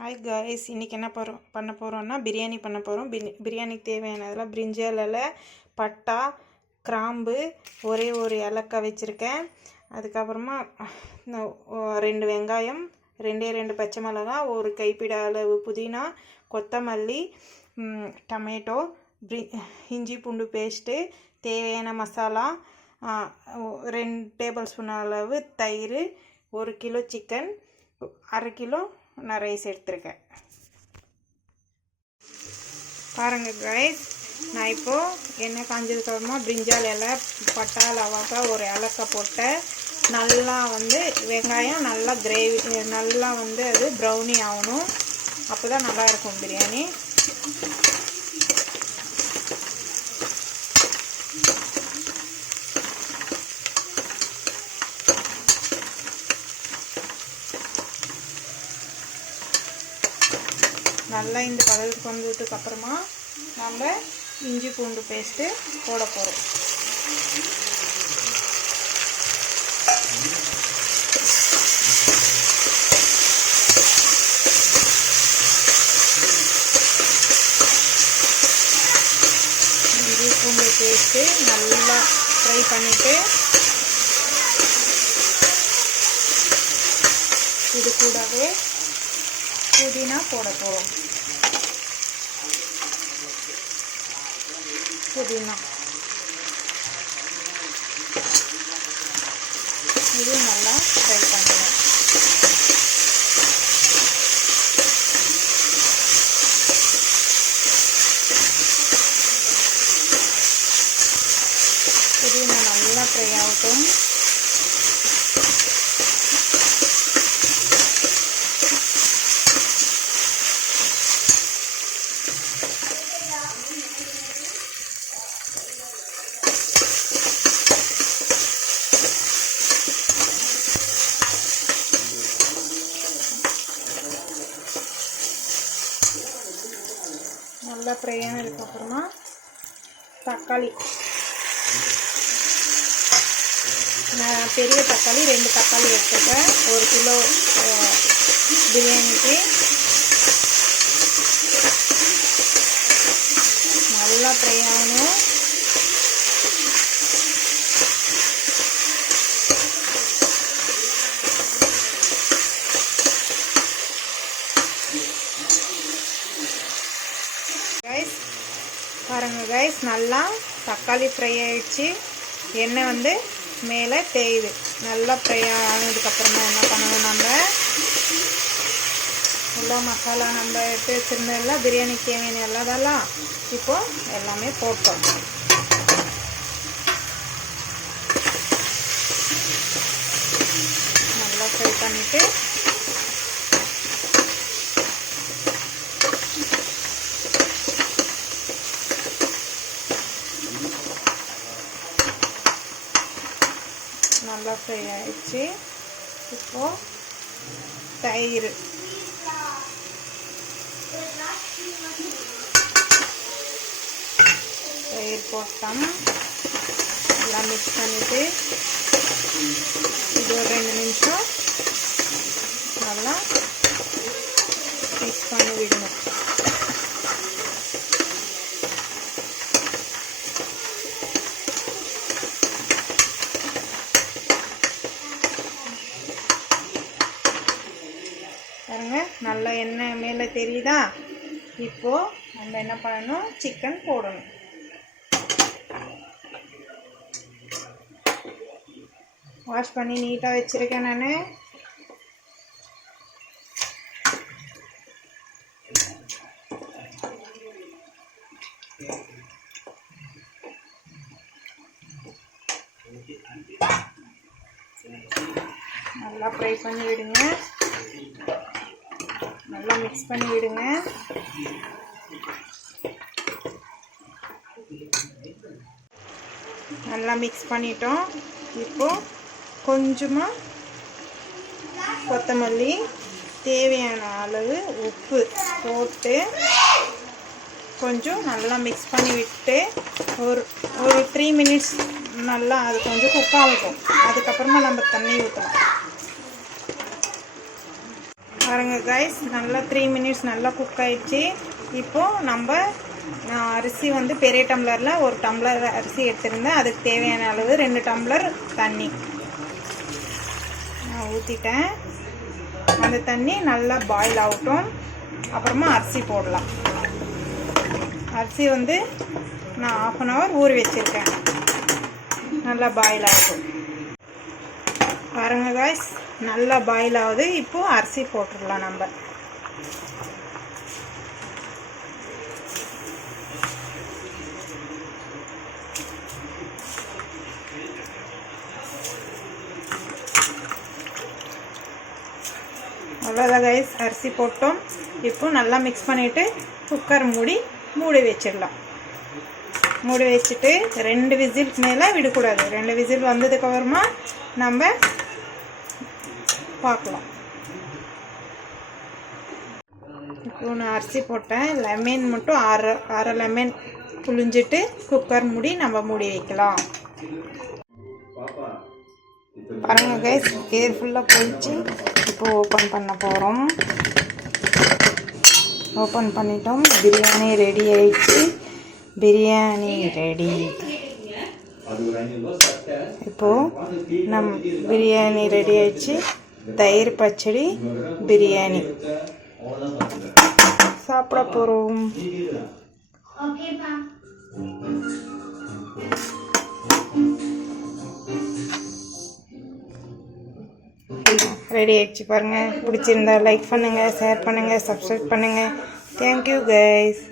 Hi guys, இன்றைக்கி என்ன பண்ண போகிறோன்னா பிரியாணி பண்ண போகிறோம். பிரியாணிக்கு தேவையானதெல்லாம் பிரிஞ்சால் இலை, பட்டா, கிராம்பு, ஒரே ஒரு ஏலக்காய் வச்சுருக்கேன். அதுக்கப்புறமா 2 வெங்காயம், 2 பச்சை மிளகாய், ஒரு கைப்பிடி அளவு புதினா, கொத்தமல்லி, டொமேட்டோ, இஞ்சி பூண்டு பேஸ்ட்டு, தேவையான மசாலா, 2 டேபிள் ஸ்பூன் அளவு தயிர், 1 கிலோ சிக்கன், 1/2 கிலோ நான் ரைஸ் எடுத்துருக்கேன். பாருங்கள் கைஸ், நான் இப்போது எண்ணெய் காஞ்சதுக்கப்புறமா பிரிஞ்சால் இலை, பட்டா, லவங்கம், ஒரு ஏலக்காய் போட்டேன். நல்லா வெங்காயம் நல்லா நல்லா அது ப்ரௌனி ஆகணும். அப்போ தான் நல்லாயிருக்கும் பிரியாணி. நல்லா இந்த பதத்துக்கு வந்ததுக்கப்புறமா நம்ம இஞ்சி பூண்டு பேஸ்ட்டு போட போகிறோம். இஞ்சி பூண்டு பேஸ்ட்டு நல்லா ஃப்ரை பண்ணிவிட்டு இது கூடவே புதினா போட போகிறோம். புதினா இது நல்லா ஃப்ரை பண்ணணும். புதினா நல்லா ஃப்ரை ஆகட்டும். நல்லா ஃப்ரை ஆனதுக்கப்புறமா தக்காளி, நான் பெரிய தக்காளி 2 தக்காளி எடுத்துட்டேன் 1 கிலோ பிரியாணிக்கு. நல்லா ஃப்ரை ஆகணும். பாருங்கள் கைஸ், நல்லா தக்காளி ஃப்ரை ஆகிடுச்சு. எண்ணெய் மேலே தேயுது. நல்லா ஃப்ரை ஆனதுக்கப்புறமா என்ன பண்ணணும், நம்ம எல்லாம் மசாலா நம்ம எடுத்து வச்சுருந்தெல்லாம் பிரியாணிக்கு தேவையான எல்லாதெல்லாம் இப்போது எல்லாமே போட்டோம். நல்லா ஃப்ரை பண்ணிவிட்டு நல்லா ஃப்ரை ஆகிடுச்சு. இப்போது தயிர் போட்டோம். நல்லா மிக்ஸ் பண்ணிவிட்டு இது ஒரு 2 நிமிஷம் நல்லா மிக்ஸ் பண்ணி விடணும். பாருங்க, நல்லா எண்ணெய் மேலே தெரியுதா? இப்போது நம்ம என்ன பண்ணணும், சிக்கன் போடணும். வாஷ் பண்ணி நீட்டாக வச்சுருக்கேன் நான். நல்லா ஃப்ரை பண்ணி விடுங்க. நல்லா மிக்ஸ் பண்ணி விடுங்க. நல்லா மிக்ஸ் பண்ணிட்டோம். இப்போது கொஞ்சமாக கொத்தமல்லி, தேவையான அளவு உப்பு போட்டு கொஞ்சம் நல்லா மிக்ஸ் பண்ணி விட்டு ஒரு 3 மினிட்ஸ் நல்லா அது கொஞ்சம் குக் ஆகட்டும். அதுக்கப்புறமா நம்ம தண்ணி ஊற்றலாம். பாருங்க கைஸ், நல்லா 3 மினிட்ஸ் நல்லா குக் ஆயிடுச்சு. இப்போது நான் அரிசி வந்து பெரிய டம்ளரில் 1 டம்ளர் அரிசி எடுத்துருந்தேன். அதுக்கு தேவையான அளவு 2 டம்ளர் தண்ணி நான் ஊற்றிட்டேன். அந்த தண்ணி நல்லா பாயில் ஆகட்டும். அப்புறமா அரிசி போடலாம். அரிசி வந்து நான் 1/2 hour ஊற வச்சுருக்கேன். நல்லா பாயில் ஆகும். பாருங்க காய்ஸ், நல்லா பாயில் ஆகுது. இப்போது அரிசி போட்டுடலாம். நம்ம அவ்வளோதான் காய்ஸ், அரிசி போட்டோம். இப்போ நல்லா மிக்ஸ் பண்ணிவிட்டு குக்கர் மூடி வச்சிடலாம். மூடி வச்சுட்டு 2 விசிலுக்கு மேலே விடக்கூடாது. 2 விசில் வந்ததுக்கப்புறமா நம்ம பார்க்கலாம். இப்போ நான் அரிசி போட்டேன். லெமன் மட்டும் அரை லெமன் புழிஞ்சிட்டு குக்கர் நம்ம மூடி வைக்கலாம். பாருங்க கைஸ், கேர்ஃபுல்லாக போயிடுச்சு. இப்போ ஓப்பன் பண்ண போகிறோம். ஓப்பன் பண்ணிட்டோம். பிரியாணி ரெடி ஆயிடுச்சு. பிரியாணி ரெடி. இப்போது பிரியாணி ரெடி ஆயிடுச்சு. தயிர் பச்சடி பிரியாணி சாப்பிட போகிறோம். ரெடி ஆயிடுச்சு. பாருங்கள், பிடிச்சிருந்தா லைக் பண்ணுங்கள், ஷேர் பண்ணுங்கள், சப்ஸ்கிரைப் பண்ணுங்கள். Thank you guys.